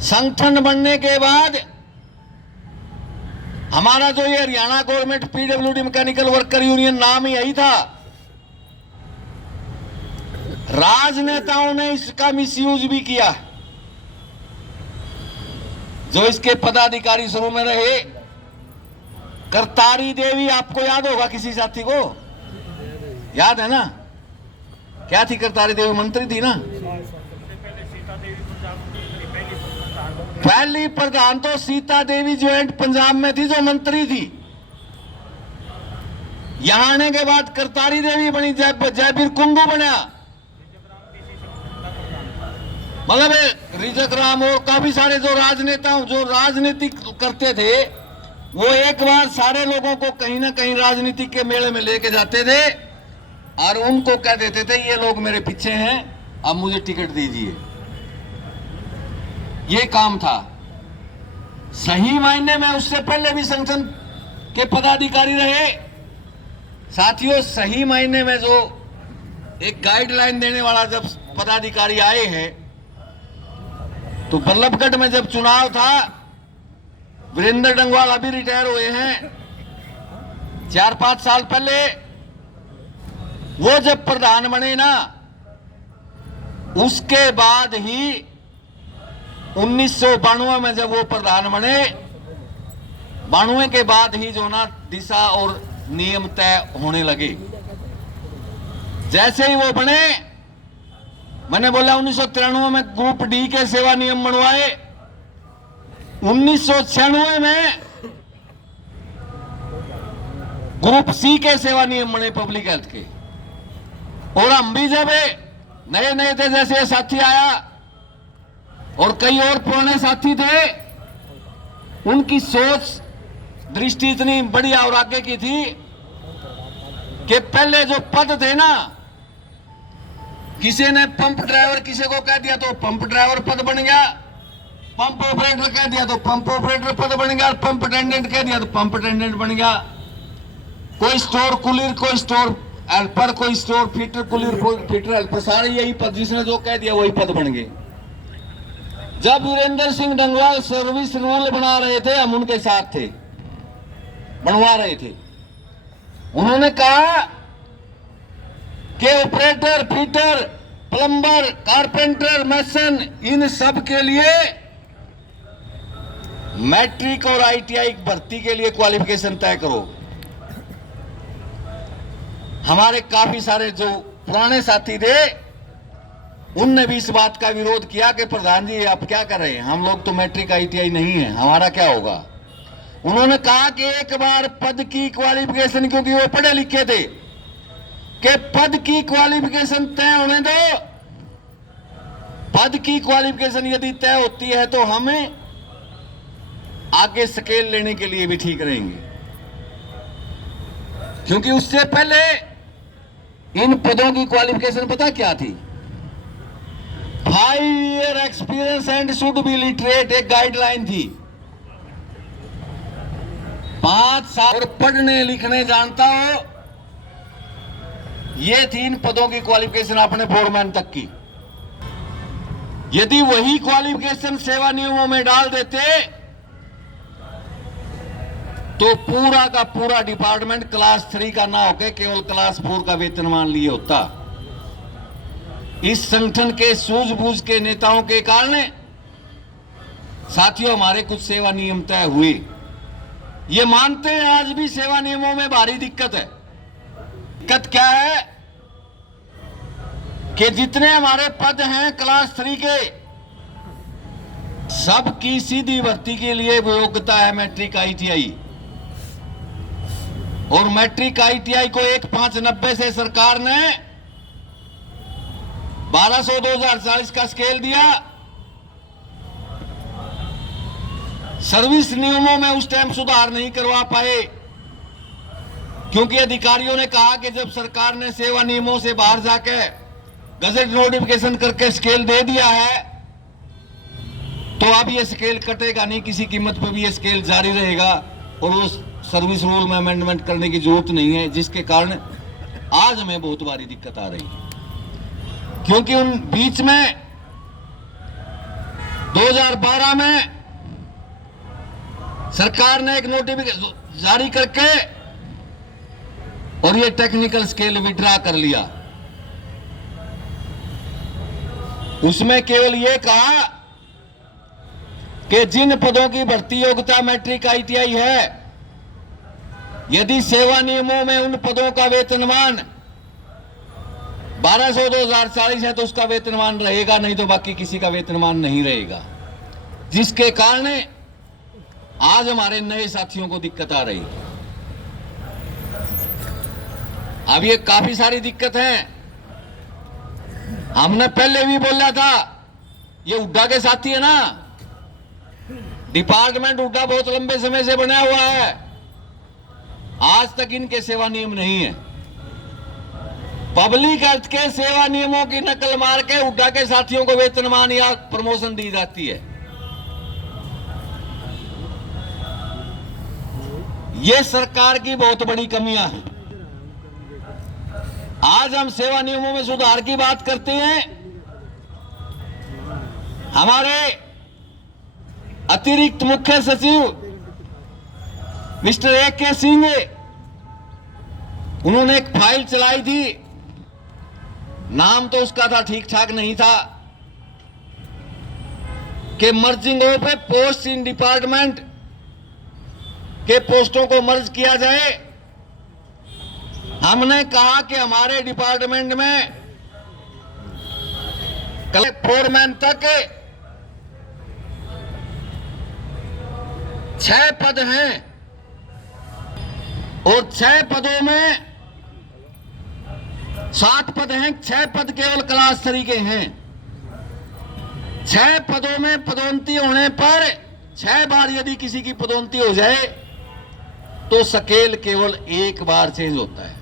संगठन बनने के बाद हमारा जो ये Haryana government PWD mechanical worker union नाम ही यही था। राजनेताओं ने इसका मिसयूज भी किया। जो इसके पदाधिकारी शुरू में रहे, करतारी देवी, आपको याद होगा किसी साथी को, याद है ना? क्या थी करतारी देवी? मंत्री थी ना। पहली प्रधान तो सीता देवी ज्वाइंट पंजाब में थी, जो मंत्री थी। यहां आने के बाद करतारी देवी बनी, जयबीर कुंडू बना, मतलब रिजक राम और काफी सारे जो राजनेता जो राजनीति करते थे, वो एक बार सारे लोगों को कहीं ना कहीं राजनीति के मेले में लेके जाते थे और उनको कह देते थे ये लोग मेरे पीछे हैं, अब मुझे टिकट दीजिए। ये काम था। सही मायने में उससे पहले भी संगठन के पदाधिकारी रहे। साथियों, सही मायने में जो एक गाइडलाइन देने वाला जब पदाधिकारी आए हैं, तो बल्लभगढ़ में जब चुनाव था, वीरेंद्र डंगवाल अभी रिटायर हुए हैं, 4-5 साल पहले वो जब प्रधान बने ना, उसके बाद ही 1992 में जब वो प्रधान बने, 92 के बाद ही जो ना दिशा और नियम तय होने लगे। जैसे ही वो बने, मैंने बोला 1993 में ग्रुप डी के सेवा नियम बनवाए, 1996 में ग्रुप सी के सेवा नियम बने पब्लिक हेल्थ के। और हम भी जब नए नए थे, जैसे साथी आया और कई और पुराने साथी थे, उनकी सोच दृष्टि इतनी बढ़िया और आगे की थी कि पहले जो पद थे ना, किसी ने पंप ड्राइवर किसी को कह दिया तो पंप ड्राइवर पद बन गया, पंप ऑपरेटर कह दिया तो पंप ऑपरेटर पद बन गया, पंप अटेंडेंट कह दिया तो पंप अटेंडेंट बन गया। कोई स्टोर कुलीर, कोई स्टोर हेल्पर, कोई स्टोर फीटर कुलीर, फीटर हेल्पर, सारे यही पद, जिसने जो कह दिया वही पद बन गए। जब वीरेंद्र सिंह डंगवाल सर्विस रूल बना रहे थे, हम उनके साथ थे, बनवा रहे थे। उन्होंने कहा कि ऑपरेटर, फीटर, प्लम्बर, कारपेंटर, मैसन, इन सब के लिए मैट्रिक और आईटीआई भर्ती के लिए क्वालिफिकेशन तय करो। हमारे काफी सारे जो पुराने साथी थे, उनने भी इस बात का विरोध किया कि प्रधान जी आप क्या कर रहे हैं, हम लोग तो मैट्रिक आईटीआई नहीं है, हमारा क्या होगा। उन्होंने कहा कि एक बार पद की क्वालिफिकेशन, क्योंकि वो पढ़े लिखे थे, कि पद की क्वालिफिकेशन तय होने दो। पद की क्वालिफिकेशन यदि तय होती है तो हमें आगे स्केल लेने के लिए भी ठीक रहेंगे, क्योंकि उससे पहले इन पदों की क्वालिफिकेशन पता क्या थी? 5 year experience and should be literate, एक गाइडलाइन थी। 5 साल पढ़ने लिखने जानता हो, ये 3 पदों की क्वालिफिकेशन अपने फोरमैन तक की। यदि वही क्वालिफिकेशन सेवा नियमों में डाल देते तो पूरा का पूरा डिपार्टमेंट क्लास 3 का ना होकर केवल क्लास 4 का वेतनमान लिए होता। इस संगठन के सूझबूझ के नेताओं के कारण साथियों हमारे कुछ सेवा नियम तय हुए। ये मानते हैं आज भी सेवा नियमों में भारी दिक्कत है। दिक्कत क्या है कि जितने हमारे पद हैं क्लास 3 के, सबकी सीधी भर्ती के लिए योग्यता है मैट्रिक आईटीआई। और मैट्रिक आईटीआई को 1,590 से सरकार ने 1200/2040 का स्केल दिया। सर्विस नियमों में उस टाइम सुधार नहीं करवा पाए, क्योंकि अधिकारियों ने कहा कि जब सरकार ने सेवा नियमों से बाहर जाके गजट नोटिफिकेशन करके स्केल दे दिया है, तो अब ये स्केल कटेगा नहीं, किसी कीमत पर भी ये स्केल जारी रहेगा और उस सर्विस रूल में अमेंडमेंट करने की जरूरत नहीं है, जिसके कारण आज हमें बहुत भारी दिक्कत आ रही है। क्योंकि उन बीच में 2012 में सरकार ने एक नोटिफिकेशन जारी करके और ये टेक्निकल स्केल विड्रा कर लिया। उसमें केवल ये कहा कि जिन पदों की भर्ती योग्यता मैट्रिक ITI है, यदि सेवा नियमों में उन पदों का वेतनमान 1200/2040 है तो उसका वेतनमान रहेगा, नहीं तो बाकी किसी का वेतनमान नहीं रहेगा। जिसके कारण आज हमारे नए साथियों को दिक्कत आ रही है। अब ये काफी सारी दिक्कत है। हमने पहले भी बोला था, ये हुड्डा के साथी है ना, डिपार्टमेंट हुड्डा बहुत लंबे समय से बना हुआ है, आज तक इनके सेवा नियम नहीं है। पब्लिक हेल्थ के सेवा नियमों की नकल मार के हुड्डा के साथियों को वेतनमान या प्रमोशन दी जाती है। ये सरकार की बहुत बड़ी कमियां हैं। आज हम सेवा नियमों में सुधार की बात करते हैं। हमारे अतिरिक्त मुख्य सचिव मिस्टर AK सिंह, उन्होंने एक फाइल चलाई थी, नाम तो उसका था ठीक ठाक नहीं था, कि merging of A post in department के पोस्टों को मर्ज किया जाए। हमने कहा कि हमारे डिपार्टमेंट में फोरमैन तक 6 पद हैं और 6 पदों में 7 पद हैं, 6 पद केवल क्लास 3 के हैं। 6 पदों में पदोन्नति होने पर 6 बार यदि किसी की पदोन्नति हो जाए तो स्केल केवल 1 बार चेंज होता है।